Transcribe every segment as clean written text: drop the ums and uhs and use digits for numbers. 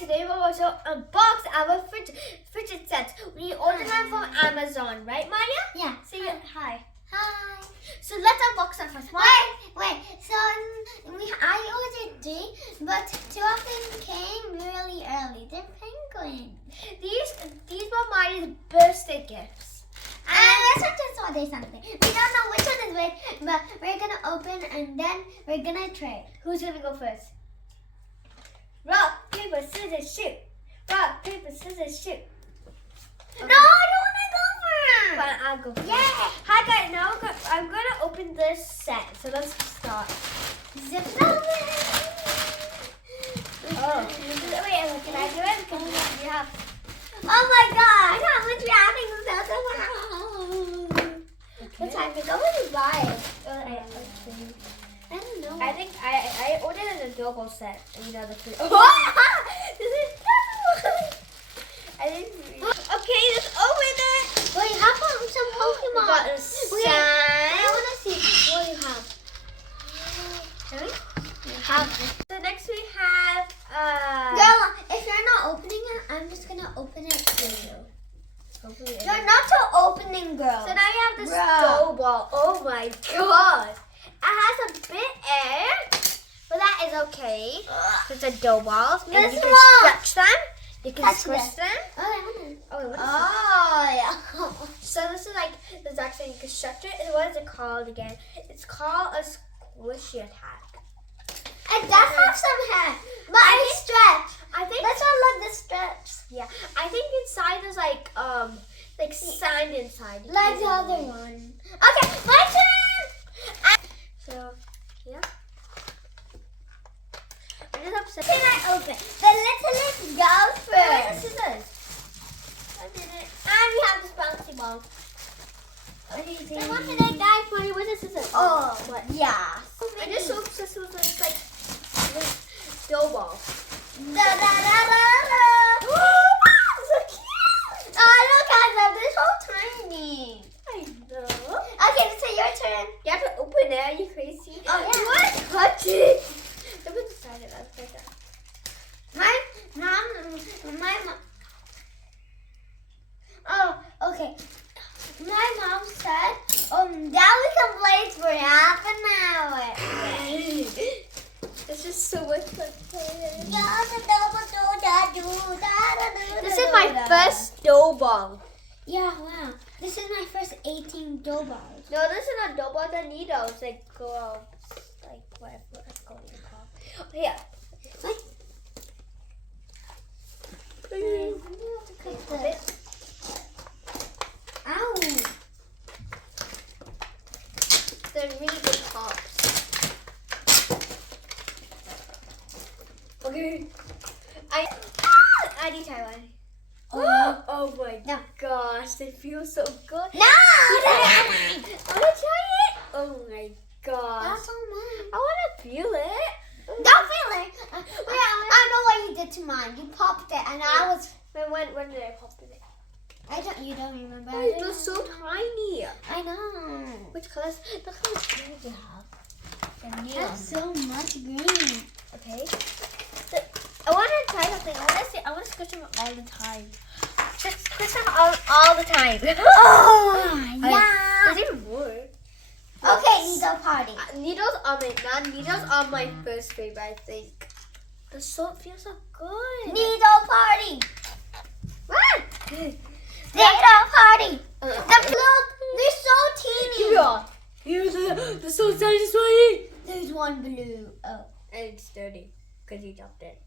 today we're going to unbox our fidget sets. We ordered them from Amazon, right, Maya? Yeah. Say hi. Hi. So let's unbox them first. Wait. So I ordered 3, but 2 of them came really early. They're penguins. These were Maya's birthday gifts. And let's just order something. We don't know which one is which, but we're gonna open and then we're gonna trade. Who's gonna go first? Rock, paper, scissors, shoot. Rock, paper, scissors, shoot. Okay. No, I don't want to go first. Fine, I'll go first. Yeah. Hi guys, now I'm gonna open this set. So let's start. Zip it open. Oh, wait, can I do it? Because you have. Oh my God! How much wrapping is that? What time to go and buy it? I don't know. I think I ordered an adorable set. You know the food. This is I think. Okay, let's open it. Wait, how about some Pokemon? We got a Wait, sign. I want to see what you have. So next we have Girl, if you're not opening it, I'm just gonna open it for you. hopefully it You're is. not so opening, girl. So now you have this Bruh. dough ball. Oh my god. It has a bit air, but that is okay. It's a dough balls, and This you can one. stretch them. You can Touch squish this. them. Oh, yeah. Oh, wait, what is this? Oh, yeah. So this is like the exact thing. You can stretch it. What is it called again? It's called a squishy attack. It does have some hair, but I stretch. I think. Let's not let this stretch. Yeah, I think inside there's like sand inside. You Like can- the other one. Okay, my turn. So yeah. I just have to Can I open? The littlest goes Where's the first. scissors? I did it. And we have this bouncy ball. Then what did I die for? Where's the scissors? Oh, What? yeah. I just hope this was like dough ball. Da da da da da. So cute. Oh, look at them. They're so tiny. I know. Okay, so your turn. You have to open it. Are you crazy? Oh, yeah. You want to touch it? Don't put inside it. That's like that. My mom. Oh, okay. My mom said, now we can play it for half an hour. It's just so much fun playing. This This is my first dough ball. Yeah, wow. This is my first 18 dough balls. No, this is not dough ball. They're needles. Like gloves. Like whatever it's called. Oh, yeah. Ow. They're really good pops. Okay. I need to try one. Oh my No. gosh, they feel so good. No! I want to try it. Oh my gosh. That's all mine. I want to feel it. Don't feel it. I know what you did to mine. You popped it, and I was. When did I pop it? You don't remember. Oh, they're so tiny. I know. Which colors? Look how much green you have. They're neon. That's so much green. Okay. So, I want to try something. I want to squish them all the time. Just squish them all the time. Oh, yeah. There's even more. Okay, needle party. Needles are my first favorite, I think. The soap feels so good. Needle party. What? Needle party. Look, they're so teeny. Yeah. Here's the so satisfying. There's one blue. Oh. And it's dirty because you dropped it.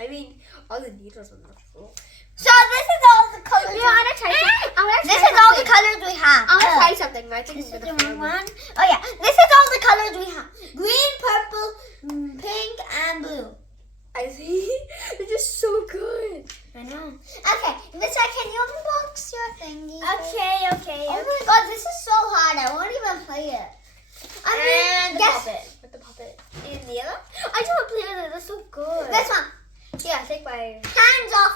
I mean, all the needles on the floor. So this is all the colors. Yeah, I want to try something. This is all the colors we have. I want to try something. I think This I'm is gonna the find one. Oh yeah, this is all the colors we have. Green, purple, pink, and blue. I see. They're just so good. I know. Okay, Lisa, can you unbox your thingy? Okay. Oh my god, this is so hard. I won't even play it. And the guess puppet. With the puppet. In the other? I just want to play with it. They're so good. this one. Yeah, take my... Hands off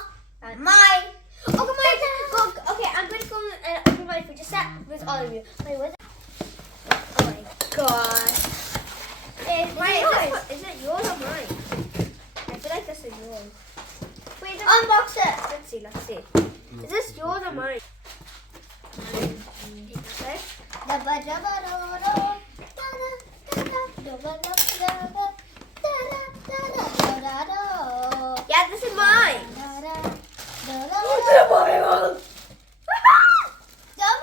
my. Okay, okay, I'm going to go and open my Fidget set with all of you. Wait, what's it? Oh my gosh. Is it yours or mine? I feel like this is yours. Unbox it. Let's see. Let's see. Is this yours or mine? Okay. Yeah, this is mine. Don't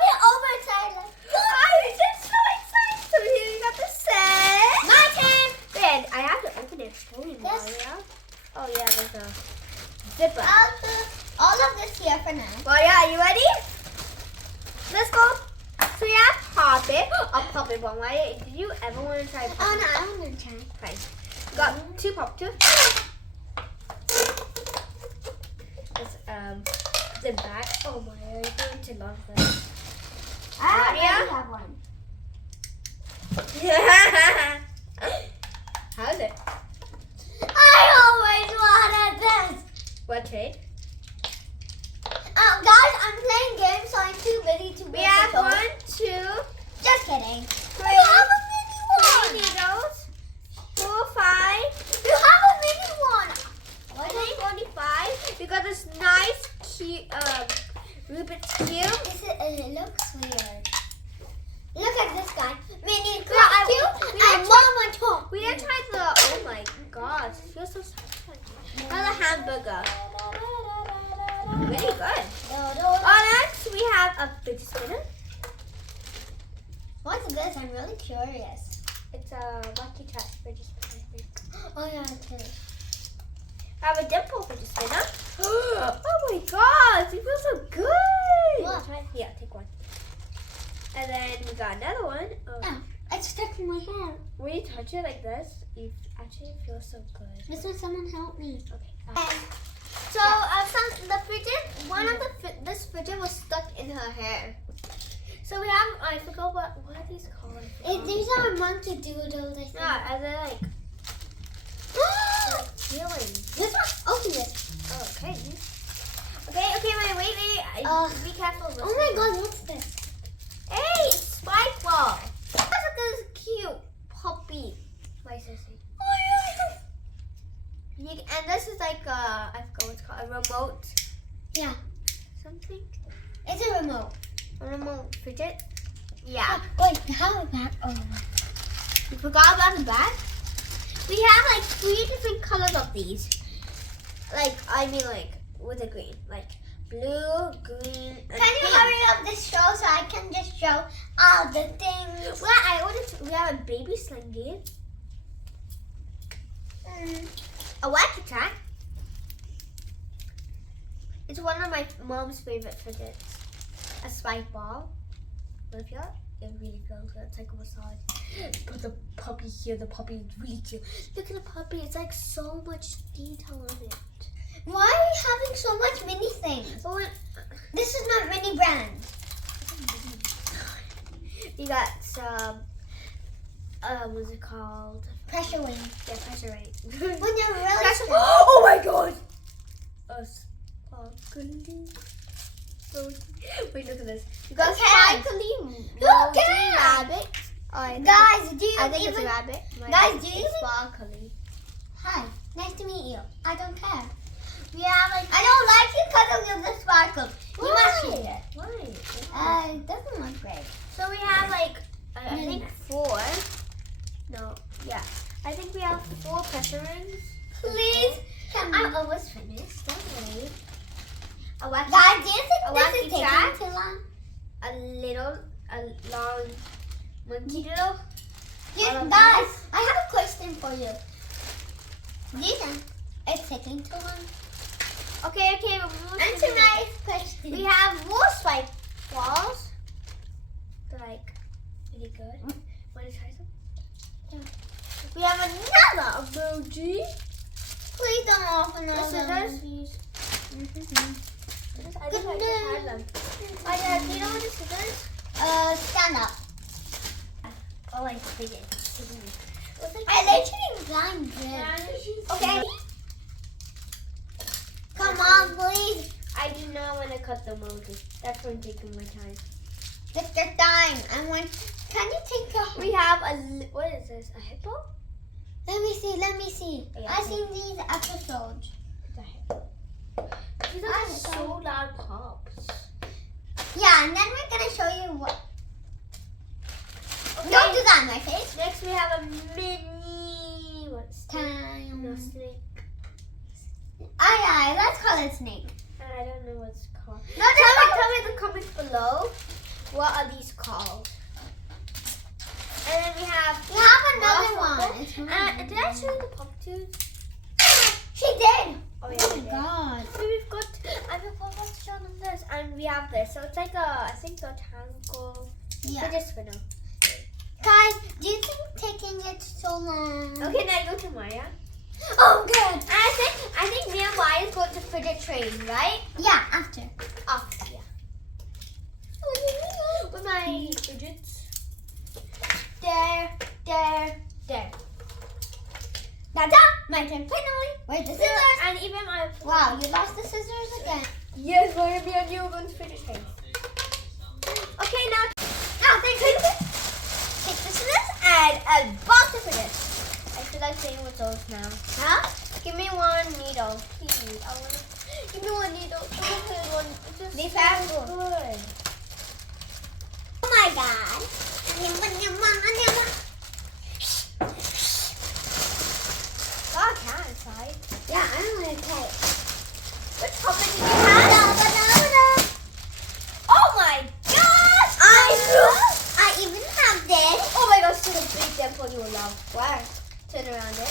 be overexcited. I'm just so excited. So here we got the set. My turn. Wait, I have to open it. Holy Yes. Maria. Oh yeah, there's a zipper. I'll do all of this here for now. Well, yeah, you ready? Let's go. So you have Pop It. A Pop It bomb. Right? Did you ever want to try Pop Oh It? no, I don't want to try. Fine. Got two Pop It. Let's zip back. Oh my, you're going to love this. I Maria? already have one. How's it? I always wanted this. What trade? Guys, I'm playing games, so I'm too busy to We be have control. 1, 2, Just kidding. Three. You have a mini 3 one. needles, 4, 5. You have a mini one. I think 45. We got this nice cute Rubik's Cube. It looks weird. Look at this guy. Mini Yeah, cube and mama top. We didn't try the, oh my gosh, it feels so satisfying. Another hamburger. Really good. Next we have a fidget spinner. What's this? I'm really curious. It's a Lucky Chat fidget spinner, I think. Oh yeah, it is. I have a dimple fidget spinner. Oh my gosh, it feels so good. What? Yeah, take one. And then we got another one. Oh. Yeah, it's stuck in my hair. When you touch it like this, you actually feel so good. This one, someone help me. Okay. So, this fidget was stuck in her hair. So we have, I forgot what are these called? These are monkey doodles, I think. Yeah, and they're like healing. This one, open this. Oh, okay. Okay, wait. Be careful. Oh my god, what's this? Hey, spike ball. Look at this cute puppy. Why is this? And this is like I forgot what it's called, a remote. Yeah. Something. It's a remote. A remote fidget. Yeah. Wait, how is that? Oh. You forgot about the back? We have like 3 different colors of these. Like, with the green. Like blue, green, and Can you pink. hurry up this show so I can just show all the things? Well, we have a baby slinky. A wacky tack. It's one of my mom's favorite fidgets. A spike ball. Lift it up. It really feels good. It's like a massage. Put the puppy here. The puppy is really cute. Look at the puppy. It's like so much detail on it. Why are we having so much mini things? Oh, This is not mini brand. we got some. What's it called? Pressure wing. Yeah, pressure rate. When they're really Pressure- strong. oh my god! A sparkly. Wait, look at this. You got Okay. sparkly Who cares? rabbit. Oh, I think Guys, do you I think it's a even... rabbit. Guys, do you It's even- sparkly. Hi, nice to meet you. I don't care. We have like. I don't like you because of the sparkle. You must Why? eat it. Why? It doesn't look great. So we have like I No, think no. 4. No, yeah. I think we have 4 pressure rings. Please, I'm almost finished. Don't worry. A wacky, Guys, do you A think this wacky is chat? taking too long? a long monkey doodle. You, All of guys, I have a question for you. Do you think it's taking too long? Okay, we're moving. Answer my question. We have more spike balls. They're like really good. Want to try some? Yeah. We have another emoji. Please don't open all This is of those. these. I think I just had them. Do you know what this is? Stand up. Oh, I figured. I literally blind good. Okay. Come on, please. I do not want to cut the emoji. That's when taking my time. Take your time. Can you take a... We have what is this? A hippo? Let me see. Yeah, I've seen these episodes. It's a hippo. These are just so loud pops. Yeah, and then we're gonna show you what. Okay. Don't do that in my face. Next we have a mini. What's Time. no snake? Aye, let's call it snake. I don't know what's called. No, Tell me in the comments below. What are these called? And then we have another one. It's did I show you the pop tube? She did. Oh yeah. Oh we my did. god. So we've got. I forgot to show them this, and we have this. So it's like a, I think a tangle. Yeah. Fidget spinner. Guys, do you think taking it so long? Okay, now go to Maya. Oh, good. And I think me and Maya's going to fidget train, right? Yeah, after. After, yeah. With my fidgets. There. Da-da! My turn, finally. Where's the scissors? And even my. Wow, you lost the scissors again. Yes, me and you are going to fidget train. Okay, now. Oh, thank you. Take the scissors and a box of fidgets. I feel like playing with those now. Huh? Give me one needle, please. Give me one needle. These so are good. Oh my god. Got a cat inside. Yeah, I don't want to take. Which puppet did you have? Oh my gosh! I even have this. Oh my gosh, it's a big dimple you will love. Where? Turn around it.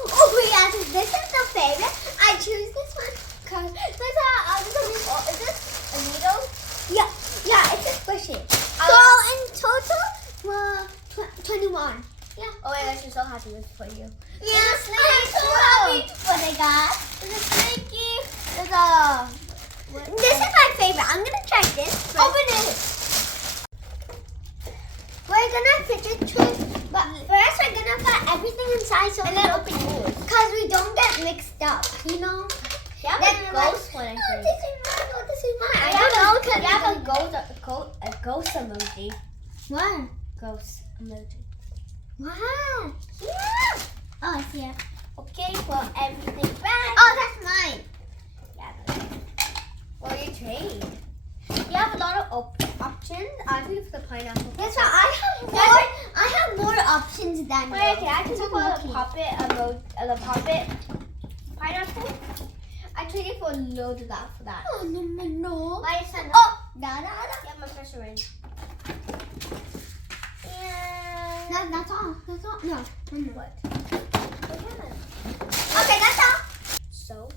Oh yes, this is the favorite. I choose this one because Is this a needle? yeah, it's a squishy. I So love- in total, well, 21. Yeah. Oh my gosh, I'm so happy with for you. Yeah, It's a I'm snake so too. happy what I got. There's a snaky. There's a. This is my favorite. I'm gonna try this. Open it. We're gonna fidget train, but first we're gonna put everything inside so And then open yours. because we don't get mixed up, you know. Yeah, Then but we're like, ghost one, I no, think. this is mine. No, this is mine. I I don't know because You have a ghost emoji. What? Ghost emoji. Wow. Yeah. Oh, I see it. Okay, put everything back. Oh, that's mine. Yeah, that's it. Well, you trade. You have a lot of options. I think for the pineapple. That's why I have more. I have more options than you. Wait, okay, I can So put a lucky. the puppet pineapple. I traded for loads of that for that. Oh no. My son. Oh, da da da. Yeah, my pressure ring. And That's all. That's all. No. One more. what? Okay, that's all. So,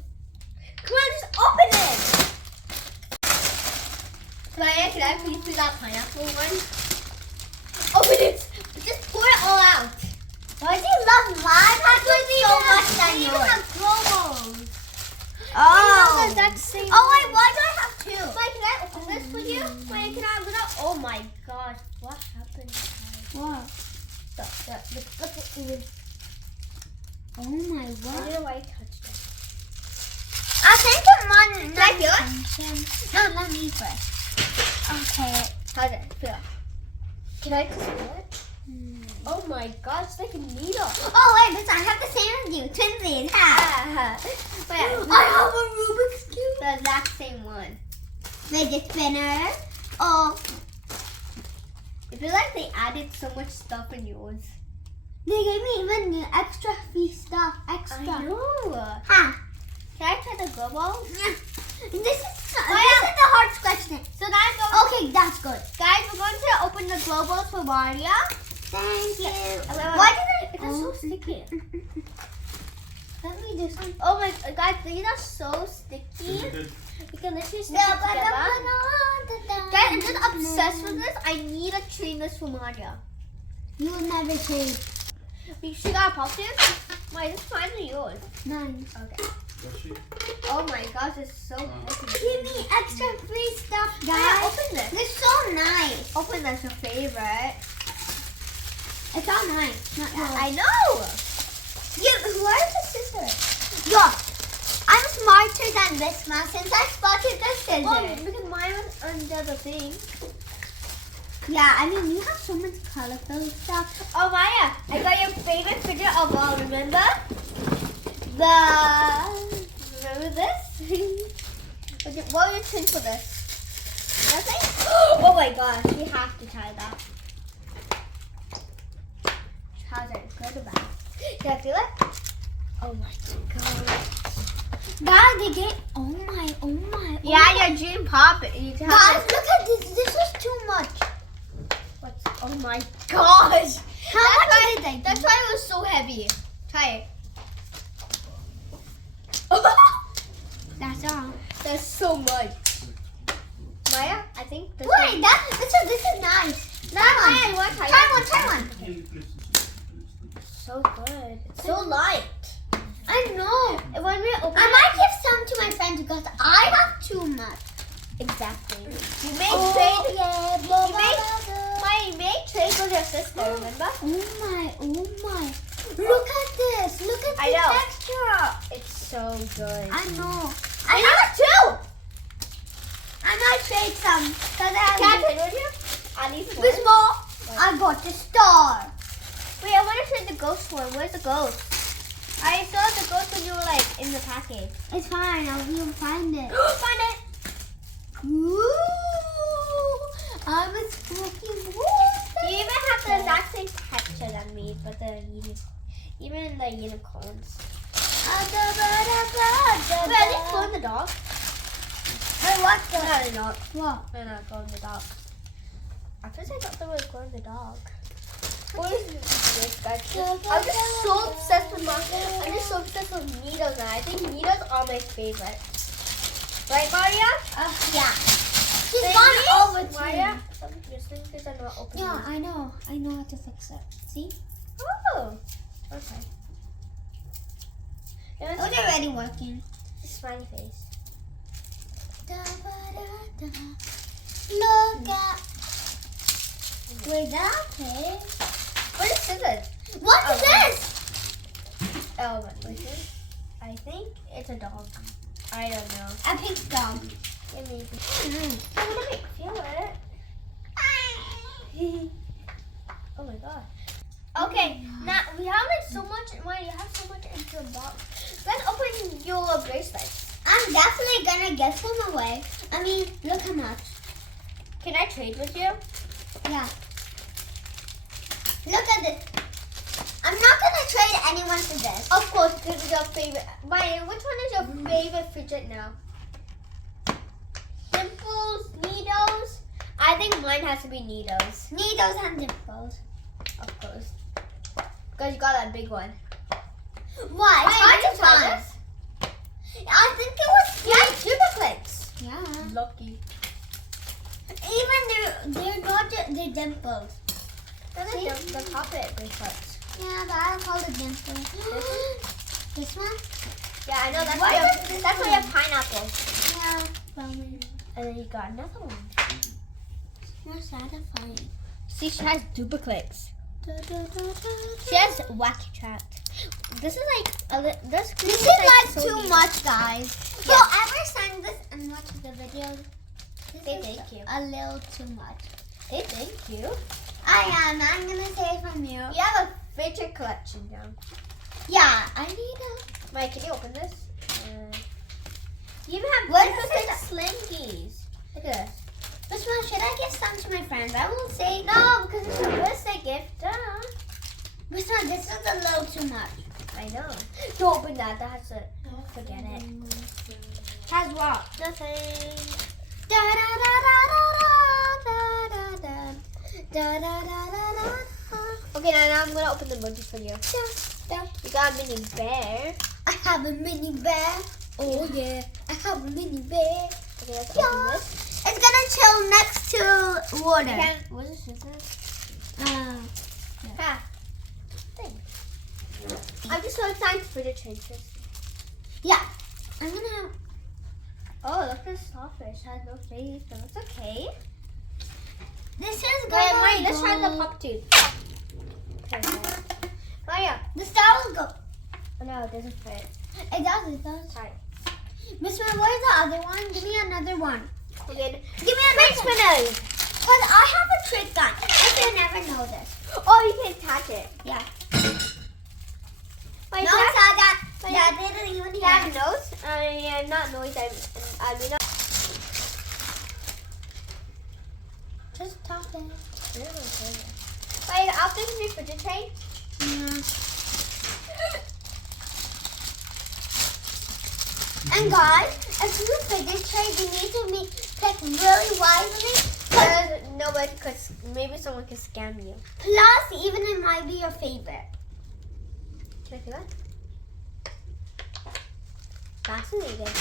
come on, just open it. Can I please do that pineapple one? Open it. Just pour it all out. Why do you love mine? How do you so much than You yours? have globals. Oh. The exact same. Oh wait, why do I have two? Wait, can I open this for you? Wait, can I open it? Oh my gosh, what happened? What? The Oh my I word. don't know why I touched it. I think I'm on. Can I feel it? No, let me first. Okay. How does it feel? Can I just feel it? Oh my gosh, it's like a needle. Oh wait, this I have the same as you. Twinsies. Ha. Wait, I have a Rubik's Cube. the exact same one. Fidget spinner. Oh, I feel like they added so much stuff in yours. they gave me even the extra free stuff. Extra. I know. Ha. Can I try the global? This is the hard question. So guys, Okay, that's good. guys, we're going to open the globals for Maria. Thank you. Why did it? It's so Oh. sticky. Let me do some. Oh my guys, these are so sticky. We can literally stick it together. Guys, I'm just obsessed with this. I need to train this for Maria. You will never change. She got a pop tube? Wait, this mine or yours? Mine. Okay. Oh my gosh, it's so heavy. Give me extra free stuff, Maya, guys. open this. They're so nice. Open this, your favorite. It's all mine, not yours. I know. Where's the scissors? Yo, I'm smarter than this man since I spotted the scissors. Well, because mine was under the thing. Yeah, I mean, you have so much colorful stuff. Oh Maya, I got your favorite fidget of all, remember? remember this? What would you think for this? Nothing? Oh my gosh, we have to try that. How's it? Good or bad? Can I feel it? Oh my god. Guys, they get. Oh my. Yeah, your dream pop. You can Guys, look at this. This is too much. What's, oh my gosh. How much is it? That's why it was so heavy. Try it. That's all. That's so much. Maya, I think this Wait, this is nice. Maya, you want to Try one. So good. It's so light. I know. And when we open I might give some to my friends because I have too much. Exactly. You may Oh, trade. yeah. You may trade with your sister, remember? Oh my. Look at this. Look at I the know. texture. It's so good. I know. I have two. I might trade some. Cause I Can I have trade with you? At least one. this more. I got the star. Wait, I want to trade the ghost one. Where's the ghost? I saw the ghost when you were like in the package. It's fine. We'll find it. Find it. Ooh. I was fucking You even have the exact same texture than me, but even the unicorns. Wait, are they glow in the dark? Hey, what's No, the... they're not. What? They're not glow in the dark. At first I thought they were glow in the dark. What is this, guys? I'm just so obsessed with Needles now. I think Needles are my favorite. Right, Maria? Yeah. She's Thank gone you. over to Maria, me. some of your fingers are not open. Yeah, I know. I know how to fix it. See? Oh, okay. It's already working. Smiley face. Look at... Wait, that okay? What is scissors? What is this? Oh, what is it? I think it's a dog. I don't know. A pink dog. It may be. I'm gonna make feel it. Oh my god. Okay, now we have like so much. Why you have so much into your box? Let's open your bracelets. I'm definitely gonna get some away. I mean, look how much. Can I trade with you? Yeah. Look at this. I'm not gonna trade anyone for this. Of course, this is your favorite. Maya, which one is your favorite fidget now? Dimples, Needles? I think mine has to be Needles. Needles and dimples. Of course. Because you got that big one. Why? It's hard to find. this. I think it was Yeah, duplicates. Yeah. Lucky. Even they're not they're dimples. They're the puppet bracelets. Yeah, but I call it dimples. This one? Yeah, I know. That's What why is this that's why you one? have pineapple. Yeah. And then you got another one. More satisfying. See, she has duplicates. She has wacky trapped. This is like this This is like so too neat. much, guys. So Yeah. ever sang this and watch the video. Say This is thank you. a little too much. Hey, thank you. I'm gonna say from you. You have a fidget collection now. Yeah, I need a. Mike, can you open this? You even have What is duplicate this? slinkies. Look at this. This one, should I give some to my friends? I will say No, because it's a birthday gift. Duh. This one, this is a little too much. I know. Don't open that. That has to. Forget it. Has what? Nothing. Da da da da da da da da da da da da da. Okay, now I'm gonna open the emoji for you. Da. You got a mini bear. I have a mini bear. Oh yeah, I have a mini bear. Okay, let's Yeah. open this. It's gonna chill next to water. What is scissors? Yeah. Thanks. I'm just so excited for the changes. Yeah. I'm gonna. Oh, look at this starfish. Has no face, but it's okay. This is Wait, gonna Maya, let's try the go. pop tube. Maya. The star will go. Oh, no, it doesn't fit. It does. It does. Sorry. Miss Man, where's the other one? Give me another one. Okay. Give me another one. Spinners. Cause I have a trick gun. If you never know this. Oh, you can attach it. Yeah. Maya, No, can I, Saga. Yeah, they didn't even They hear. have nose. Not noise. I mean not. Just top it. Wait, after the fidget tray. Yeah. And guys, if you fidget tray, you need to be picked really wisely. Nobody could. Maybe someone could scam you. Plus, even it might be your favorite. Can I feel that? Fascinating.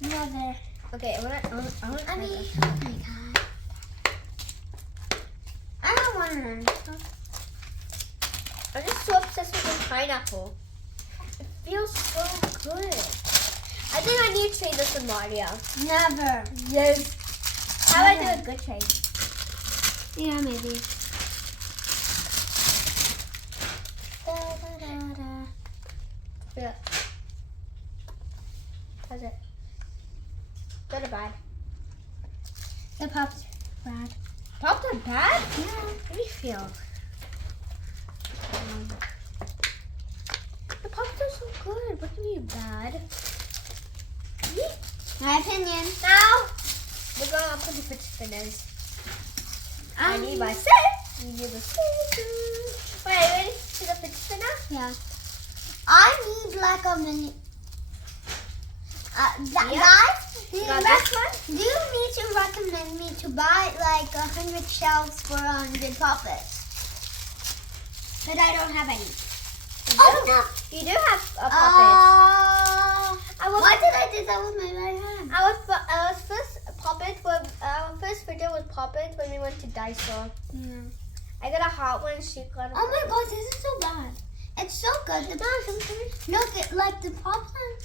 Mother. Okay, I wanna I try mean, this. oh my god. I don't want one. I'm just so obsessed with the pineapple. It feels so good. I think I need to trade this with Mario. Never. Yes. How do I do a good trade? Yeah, maybe. Da, da, da, da. Yeah. How's it? Good or bad? The pops bad. Pops are bad? Yeah. How do you feel? The pops are so good. What do you mean bad? My opinion. Now, we're going up to the fidget spinners. I need my set. You need the set. Wait, ready? See the fidget spinner? Yeah. I need like a mini. Yeah. Guys, do You got this one? you need to recommend me to buy like 100 shells for 100 puppets? But I don't have any. Oh no! You do have a puppet. Why did I do that with my right hand? Our first puppet was our first video was puppet when we went to Daiso. Yeah. I got a hot one. She got. Oh my god, this is so bad. It's so good. Look, like the popcorn.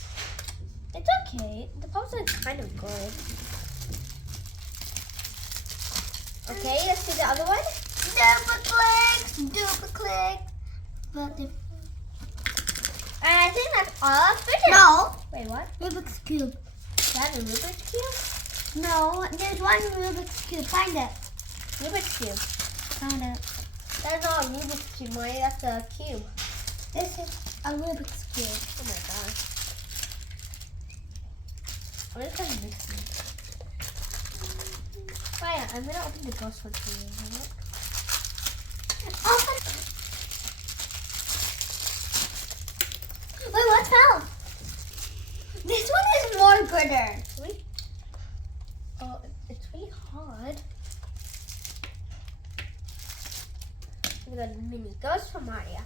It's okay. The puppets are kind of good. Okay, let's see the other one. Double click. But the And I think that's all fidget. no Wait, what? Rubik's cube. That's a Rubik's cube. No, there's one Rubik's cube. Find it. Rubik's cube. Find it. That's not a Rubik's cube, Maya. That's a cube. This is a Rubik's cube. Oh my gosh. What is that mixing? Maya, I'm gonna open the ghost one for you. Right? Oh. Wait, what fell? This one is more gooder. Wait. Oh, it's really hard. We got a mini ghost for Maria.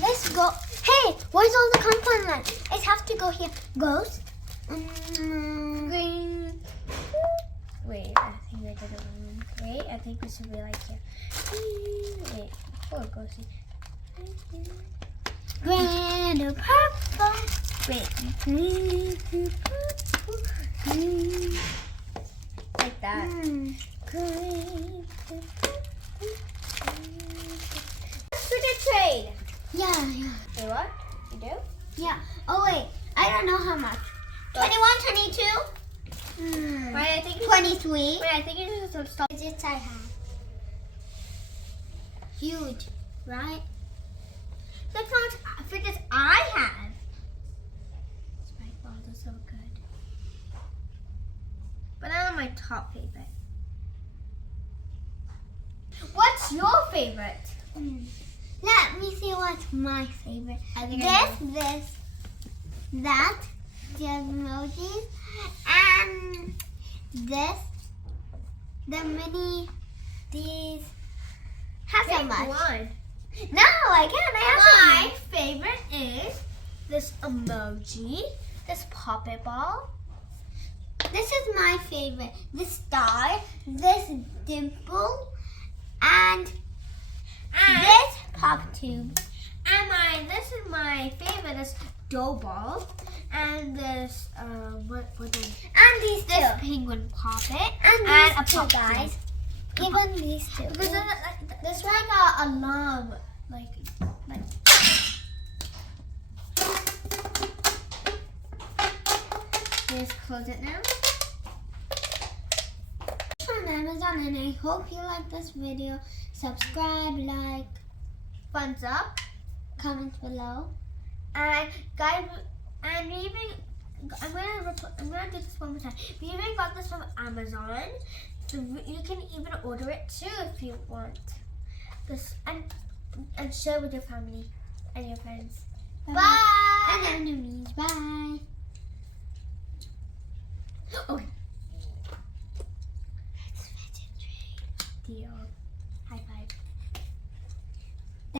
Let's go. Hey, where's all the compound line? It has to go here. Ghost. Green. Wait, I think I did it wrong. Wait, I think we should be like here. Wait, poor ghosty. Green or purple. Wait, Green to purple. Green. like that. Green. Fidget trade. Yeah. Wait, what? You do? Yeah. Oh wait, I don't know how much. 21, 22. Wait, I think 23. Wait, I think it's just stop. Fidgets I have. Huge, right? That's not fidgets I have. Spike balls are so good. But I'm my top favorite. What's your favorite? Let me see what's my favorite. I think This, that, the emojis, and this, the mini, these. Have so Pick much. one. No, I can't. I have My favorite is this emoji, this puppet ball. This is my favorite. This star, this dimple, and this pop tube. And this is my favorite, this dough ball. And this, what is And these this two. penguin puppet. And And these a two, pop guys. Even these two. Because there's like a alarm, like. Just close it now. From Amazon, and I hope you like this video. Subscribe, like, Thumbs up. comment below. And guys, and we even I'm gonna do this one more time. We even got this from Amazon. So you can even order it too if you want. This and share with your family and your friends. Bye. And enemies. Bye. Okay. Let's fidget trade. Deal.